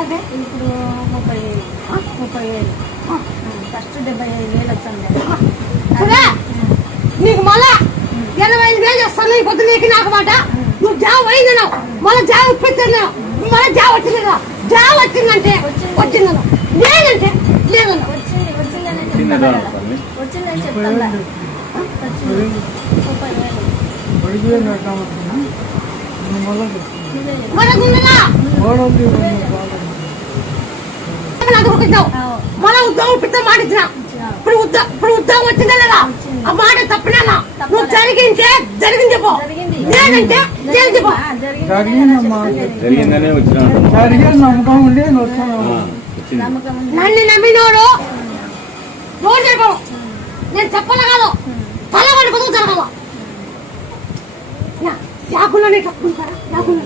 అంటే ఇప్పుడు 30,000 ఫస్ట్ 75,000 వచ్చింది. నీకు మళ్ళా 85,000 చేస్తాను. ఈ పొద్దు నీకు నాకు మాట. నువ్వు జాబ్ అయిందన్నావు, మళ్ళీ జాబ్ ఇప్పిస్తున్నావు, మళ్ళీ జాబ్ వచ్చిందా? జాబ్ వచ్చిందంటే వచ్చిందను, లేదంటే లేదన్నా. వచ్చిందని చెప్తాను. మన ఉద్యోగం ఇప్పితే మాట ఇచ్చిన. ఇప్పుడు ఉద్యోగం వచ్చిందా లేదా? ఆ మాట తప్పినా నువ్వు జరిగింది చెప్పు, లేదంటే లేదు చెప్పు. నన్ను నమ్మినోడు నోరు జరగవు. నేను చెప్పలే కాదు, తలవాడి బతుకు జరగవు. యాకుల్లోనే తప్పుకుంటారా? యాకుల్లో